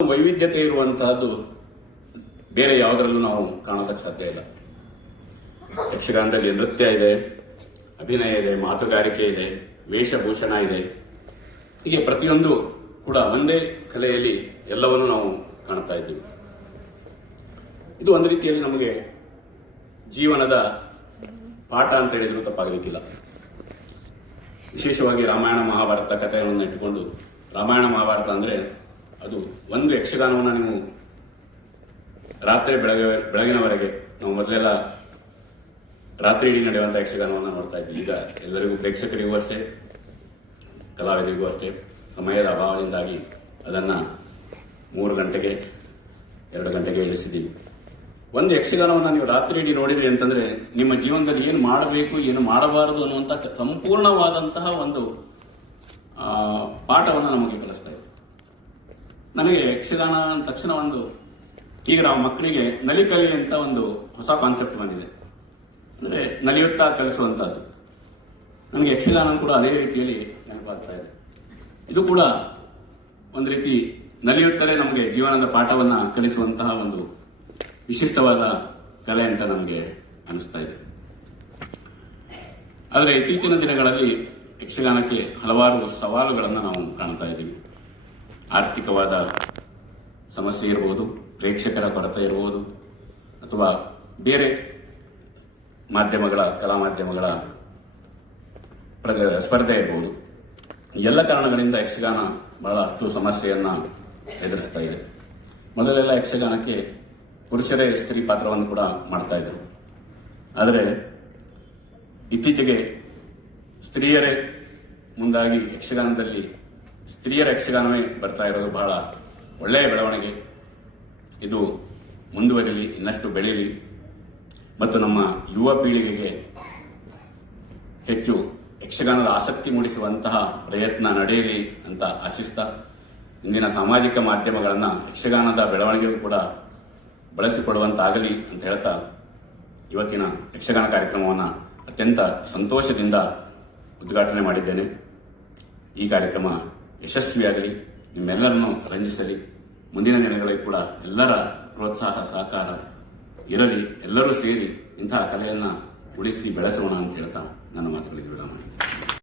ವೈವಿಧ್ಯತೆ ಇರುವಂತಹದ್ದು ಬೇರೆ ಯಾವುದರಲ್ಲೂ ನಾವು ಕಾಣೋದಕ್ಕೆ ಸಾಧ್ಯ ಇಲ್ಲ. ಯಕ್ಷಗಾನದಲ್ಲಿ ನೃತ್ಯ ಇದೆ, ಅಭಿನಯ ಇದೆ, ಮಾತುಗಾರಿಕೆ ಇದೆ, ವೇಷಭೂಷಣ ಇದೆ. ಹೀಗೆ ಪ್ರತಿಯೊಂದು ಕೂಡ ಒಂದೇ ಕಲೆಯಲ್ಲಿ ಎಲ್ಲವನ್ನೂ ನಾವು ಕಾಣ್ತಾ ಇದ್ದೀವಿ. ಇದು ಒಂದು ರೀತಿಯಲ್ಲಿ ನಮಗೆ ಜೀವನದ ಪಾಠ ಅಂತ ಹೇಳಿದ್ರು ತಪ್ಪಾಗಲಿಕ್ಕಿಲ್ಲ. ವಿಶೇಷವಾಗಿ ರಾಮಾಯಣ ಮಹಾಭಾರತ ಕಥೆಯನ್ನು ಇಟ್ಟುಕೊಂಡು, ರಾಮಾಯಣ ಮಹಾಭಾರತ ಅಂದರೆ ಅದು ಒಂದು ಯಕ್ಷಗಾನವನ್ನು ನೀವು ರಾತ್ರಿ ಬೆಳಗಿನವರೆಗೆ, ನಾವು ಮೊದಲೆಲ್ಲ ರಾತ್ರಿ ಇಡೀ ನಡೆಯುವಂಥ ಯಕ್ಷಗಾನವನ್ನು ನೋಡ್ತಾ ಇದ್ವಿ. ಈಗ ಎಲ್ಲರಿಗೂ, ಪ್ರೇಕ್ಷಕರಿಗೂ ಅಷ್ಟೇ, ಕಲಾವಿದರಿಗೂ ಅಷ್ಟೇ, ಸಮಯದ ಅಭಾವದಿಂದಾಗಿ ಅದನ್ನು 3 ಗಂಟೆಗೆ 2 ಗಂಟೆಗೆ ಇಳಿಸಿದ್ದೀವಿ. ಒಂದು ಯಕ್ಷಗಾನವನ್ನು ನೀವು ರಾತ್ರಿ ಇಡೀ ನೋಡಿದ್ರಿ ಅಂತಂದರೆ ನಿಮ್ಮ ಜೀವನದಲ್ಲಿ ಏನು ಮಾಡಬೇಕು, ಏನು ಮಾಡಬಾರದು ಅನ್ನುವಂಥ ಸಂಪೂರ್ಣವಾದಂತಹ ಒಂದು ಪಾಠವನ್ನು ನಮಗೆ ಕಲಿಸ್ತಾ ಇದೆ. ನನಗೆ ಯಕ್ಷಗಾನ ಅಂದ ತಕ್ಷಣ ಈಗ ನಾವು ಮಕ್ಕಳಿಗೆ ನಲಿಕಲಿ ಅಂತ ಒಂದು ಹೊಸ ಕಾನ್ಸೆಪ್ಟ್ ಬಂದಿದೆ. ಅಂದರೆ ನಲಿಯುತ್ತಾ ಕಲಿಸುವಂಥದ್ದು. ನನಗೆ ಯಕ್ಷಗಾನ ಕೂಡ ಅದೇ ರೀತಿಯಲ್ಲಿ ನೆನಪಾಗ್ತಾ ಇದೆ. ಇದು ಕೂಡ ಒಂದು ರೀತಿ ನಲಿಯುತ್ತಲೇ ನಮಗೆ ಜೀವನದ ಪಾಠವನ್ನು ಕಲಿಸುವಂತಹ ಒಂದು ವಿಶಿಷ್ಟವಾದ ಕಲೆ ಅಂತ ನನಗೆ ಅನಿಸ್ತಾ ಇದೆ. ಆದರೆ ಇತ್ತೀಚಿನ ದಿನಗಳಲ್ಲಿ ಯಕ್ಷಗಾನಕ್ಕೆ ಹಲವಾರು ಸವಾಲುಗಳನ್ನು ನಾವು ಕಾಣ್ತಾ ಇದ್ದೀವಿ. ಆರ್ಥಿಕವಾದ ಸಮಸ್ಯೆ ಇರಬಹುದು, ಪ್ರೇಕ್ಷಕರ ಕೊರತೆ ಇರಬಹುದು, ಅಥವಾ ಬೇರೆ ಕಲಾ ಮಾಧ್ಯಮಗಳ ಸ್ಪರ್ಧೆ ಇರಬಹುದು. ಎಲ್ಲ ಕಾರಣಗಳಿಂದ ಯಕ್ಷಗಾನ ಬಹಳಷ್ಟು ಸಮಸ್ಯೆಯನ್ನು ಎದುರಿಸ್ತಾ ಇದೆ. ಮೊದಲೆಲ್ಲ ಯಕ್ಷಗಾನಕ್ಕೆ ಪುರುಷರೇ ಸ್ತ್ರೀ ಪಾತ್ರವನ್ನು ಕೂಡ ಮಾಡ್ತಾ ಇದ್ದರು. ಆದರೆ ಇತ್ತೀಚೆಗೆ ಸ್ತ್ರೀಯರೇ ಮುಂದಾಗಿ ಯಕ್ಷಗಾನದಲ್ಲಿ ಸ್ತ್ರೀಯರ ಯಕ್ಷಗಾನವೇ ಬರ್ತಾ ಇರೋದು ಬಹಳ ಒಳ್ಳೆಯ ಬೆಳವಣಿಗೆ. ಇದು ಮುಂದುವರಿಲಿ, ಇನ್ನಷ್ಟು ಬೆಳೀಲಿ ಮತ್ತು ನಮ್ಮ ಯುವ ಪೀಳಿಗೆಗೆ ಹೆಚ್ಚು ಯಕ್ಷಗಾನದ ಆಸಕ್ತಿ ಮೂಡಿಸುವಂತಹ ಪ್ರಯತ್ನ ನಡೆಯಲಿ ಅಂತ ಆಶಿಸ್ತಾ, ಇಂದಿನ ಸಾಮಾಜಿಕ ಮಾಧ್ಯಮಗಳನ್ನು ಯಕ್ಷಗಾನದ ಬೆಳವಣಿಗೆಗೂ ಕೂಡ ಬಳಸಿಕೊಡುವಂತಾಗಲಿ ಅಂತ ಹೇಳ್ತಾ, ಇವತ್ತಿನ ಯಕ್ಷಗಾನ ಕಾರ್ಯಕ್ರಮವನ್ನು ಅತ್ಯಂತ ಸಂತೋಷದಿಂದ ಉದ್ಘಾಟನೆ ಮಾಡಿದ್ದೇನೆ. ಈ ಕಾರ್ಯಕ್ರಮ ಯಶಸ್ವಿಯಾಗಲಿ, ನಿಮ್ಮೆಲ್ಲರನ್ನು ರಂಜಿಸಲಿ. ಮುಂದಿನ ದಿನಗಳಲ್ಲಿ ಕೂಡ ಎಲ್ಲರ ಪ್ರೋತ್ಸಾಹ ಸಹಕಾರ ಇರಲಿ. ಎಲ್ಲರೂ ಸೇರಿ ಇಂತಹ ಕಲೆಯನ್ನು ಉಳಿಸಿ ಬೆಳೆಸೋಣ ಅಂತ ಹೇಳ್ತಾ ನನ್ನ ಮಾತುಗಳಿಗೆ ವಿರಾಮ.